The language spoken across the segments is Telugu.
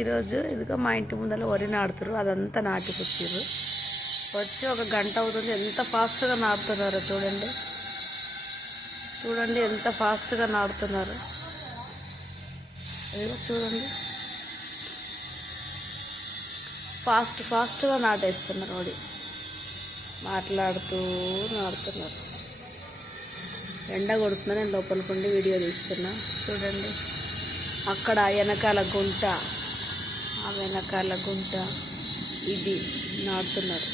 ఈరోజు ఇదిగో మా ఇంటి ముందర వరి నాడుతురు అదంతా నాటికొచ్చారు వచ్చి ఒక గంట అవుతుంది. ఎంత ఫాస్ట్గా నాటుతున్నారో చూడండి. చూడండి ఎంత ఫాస్ట్గా నాటుతున్నారు. ఇదిగో చూడండి. ఫాస్ట్ ఫాస్ట్గా నాటేస్తున్నారు వాడి మాట్లాడుతూ నాడుతున్నారు ఎండ కొడుతున్నా నేను లోపలికి ఉండి వీడియో తీస్తున్నా. చూడండి. అక్కడ వెనకాల గుంట. ఆ వెనకాల గుంట ఇది నాటుతున్నారు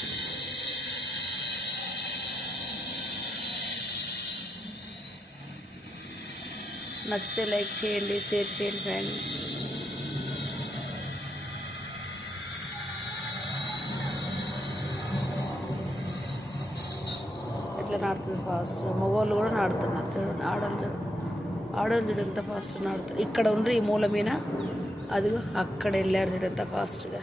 నచ్చితే లైక్ చేయండి షేర్ చేయండి ఫ్రెండ్ ఎట్లా నాడుతుంది ఫాస్ట్ మగవాళ్ళు కూడా నాడుతున్నారు చూడండి ఆడవాళ్ళు చూడండి ఆడవాళ్ళు చూడు ఎంత ఫాస్ట్ నాడుతారు ఇక్కడ ఉండ్రి ఈ మూల మీద. అదిగో అక్కడ వెళ్ళారు చూడు ఎంత ఫాస్ట్గా.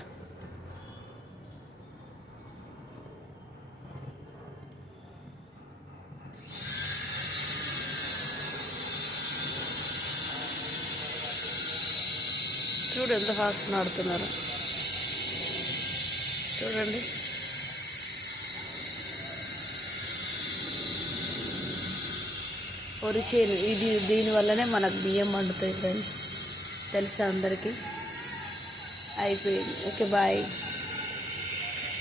చూడు ఎంత ఫాస్ట్ నాడుతున్నారు. చూడండి. వరి చేను ఇది దీనివల్లనే మనకు బియ్యం వండుతాయి ఫ్రెండ్స్. తెలుసా అందరికీ అయిపోయింది ఓకే బాయ్